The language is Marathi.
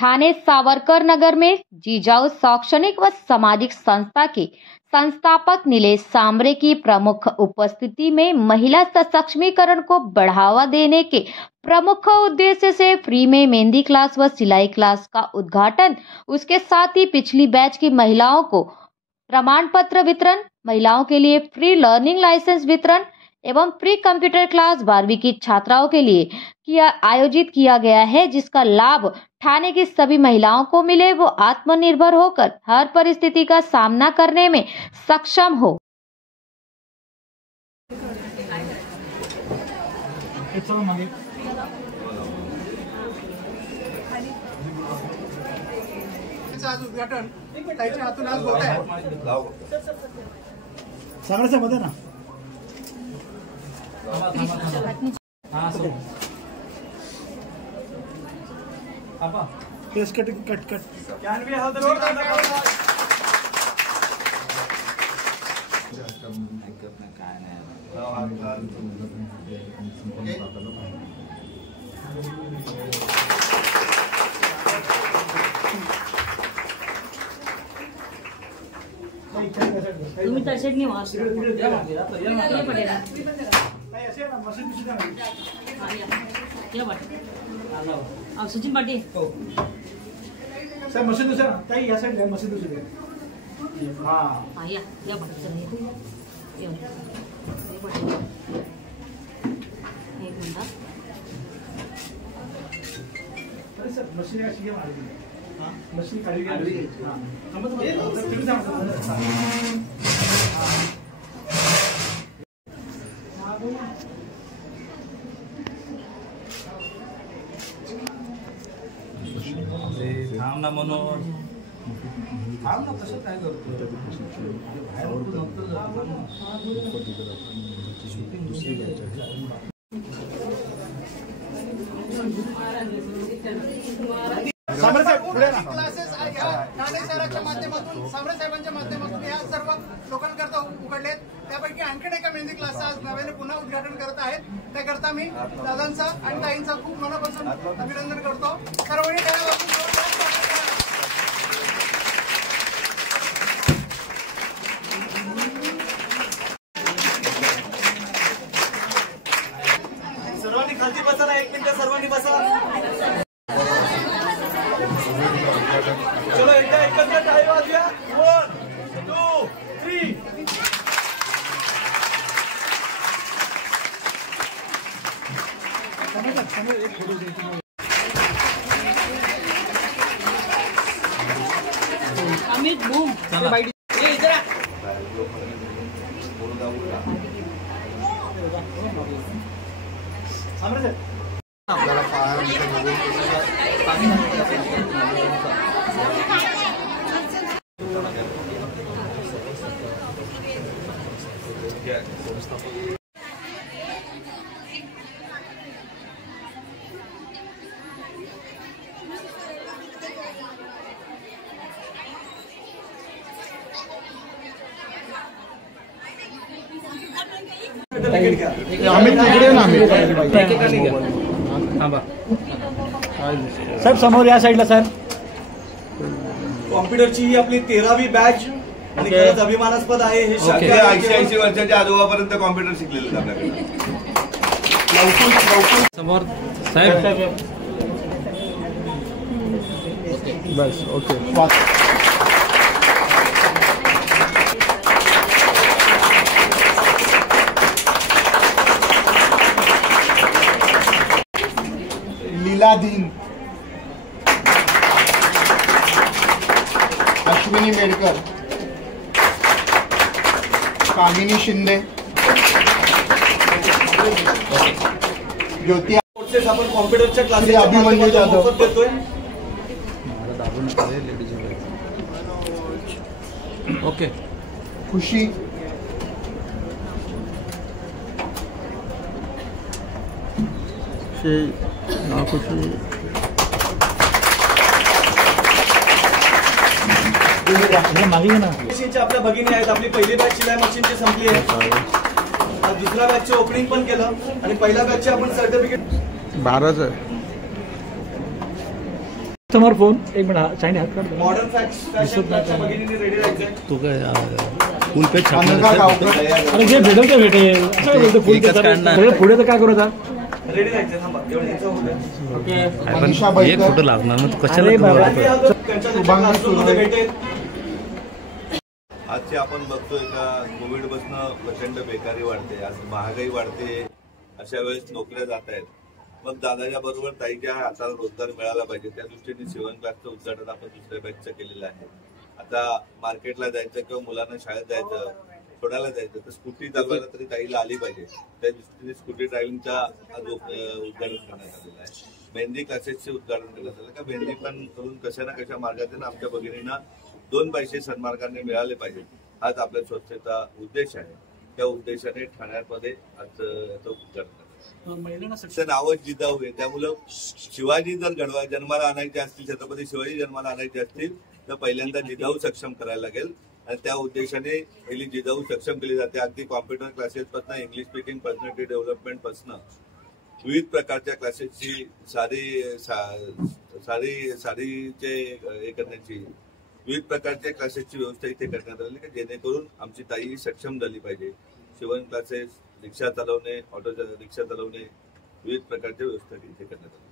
ठाणे सावरकर नगर में जिजाऊ शैक्षणिक व सामाजिक संस्था के संस्थापक नीलेश सांबरे की प्रमुख उपस्थिति में महिला सशक्तिकरण को बढ़ावा देने के प्रमुख उद्देश्य से फ्री में मेहंदी क्लास व सिलाई क्लास का उद्घाटन, उसके साथ ही पिछली बैच की महिलाओं को प्रमाण पत्र वितरण, महिलाओं के लिए फ्री लर्निंग लाइसेंस वितरण एवं फ्री कंप्यूटर क्लास 12वीं की छात्राओं के लिए आयोजित किया गया है, जिसका लाभ ठाणे की सभी महिलाओं को मिले, वो आत्मनिर्भर होकर हर परिस्थिति का सामना करने में सक्षम हो। आज उद्घाटन ताईच्या हातून आज होत आहे। सांगायचं मध्ये ना केस कट कट कट तुम्ही तसेच नाही वास सचिन पाटील सर मशीन दुसरा ताई या साईडला मशीन दुसरी हा या पाटील एक मिनिट अरे सर मशीन अशी घ्या मशीन खाली घ्या तुम्ही सांगा थांब ना मनोज, थांब ना, कसं काय करतो क्लासेस ठाणे शहराच्या माध्यमातून सांबरे साहेबांच्या माध्यमातून या सर्व लोकांकरता उघडलेत। त्यापैकी आणखीन एका मेहंदी क्लासचं आज नव्याने पुन्हा उद्घाटन करत आहेत। त्याकरता मी दादांचा आणि ताईंचा खूप मनापासून अभिनंदन करतो। सर्वांनी सर्वांनी खाली बसा ना, 1 मिनिट सर्वांनी बसा। चलो एकदा एकत्र टाळी वाजूया। 1 2 3 अमित बूम इधर साहेब समोर या साईडला सर। कॉम्प्युटरची ही आपली 13वी बॅच आणि खरंच अभिमानास्पद आहे। हे 80 वर्षाच्या आजोबापर्यंत कॉम्प्युटर शिकलेले आपल्याकडे। समोर साहेब बस ओके। लीलाधीन, अश्विनी मेडकर, कामिनी शिंदे, ज्योती आपण कॉम्प्युटरच्या क्लासेस अभिमन्यू जाधव देतोय। ओके, खुशी, मागे ना आपल्या भगिनी आहेत। आपली पहिली बॅच शिलाई मशीनची संपली आहे। आज दुसऱ्या बॅचचे ओपनिंग पण केलं आणि पहिल्या बॅचचे आपण सर्टिफिकेट 12च आहे। समोर फोन एक मिनिट चायनी हात काढ. मॉडर्न फॅशनच्या भगिनीने रेडी राहायचंय. तू काय फुल पेज अनघा गावकर. अरे जे भेटेल ते भेटेल. असं बोलतो फुल पेज सगळं पुढे तर काय करू आता. रेडी राहायचंय. थांबा एवढं याचं होतं. ओके. मनीषा एक बैकर. फोटो लागणार मग कशाला अरे तू बाबा. बोलतो? त्यांच्या क्लासरूममध्ये भेटेल. आजचे आपण बघतोय का कोविड पासून प्रचंड बेकारी वाढते, आज महागाई वाढते, अशा वेळेस नोकऱ्या जात आहेत. मग दादाच्या बरोबर ताईच्या हाताला रोजगार मिळाला पाहिजे त्या दृष्टीने शिवण क्लासचं उद्घाटन आपण दुसऱ्या बॅचचं केलेलं आहे. आता मार्केटला जायचं किंवा मुलांना शाळेत जायचं, सोडायला जायचं तर स्कूटी चालवायला तरी ताईला आली पाहिजे, त्या दृष्टीने स्कूटी ड्रायव्हिंगचा आज उद्घाटन करण्यात आलेलं आहे. मेहंदी क्लासेसचे उद्घाटन करण्यात आलं का मेहंदी पण करून कशा ना कशा मार्गातून आमच्या भगिनींना 2 पैसे सन्मार्गाने मिळाले पाहिजे हाच आपल्या संस्थेचा उद्देश आहे. त्या उद्देशाने ठाण्यामध्ये आज याचं उद्घाटन करण्यात नावं जिजाऊ आहे. त्यामुळं शिवाजी जर जन्माला आणायचे असतील, छत्रपती शिवाजी जन्माला आणायचे असतील तर पहिल्यांदा जिजाऊ सक्षम करायला लागेल आणि त्या उद्देशाने पहिली जिजाऊ सक्षम केली जाते. अगदी कॉम्प्युटर क्लासेस पासून इंग्लिश स्पीकिंग पर्सनॅलिटी डेव्हलपमेंट पासून विविध प्रकारच्या क्लासेसची साडीचे हे करण्याची विविध प्रकारच्या क्लासेसची व्यवस्था इथे करण्यात आली जेणेकरून आमची ताई सक्षम झाली पाहिजे. शिवण क्लासेस, रिक्षा चालवणे, ऑटो रिक्षा चालवणे, विविध प्रकारच्या व्यवस्था इथे करण्यात आली.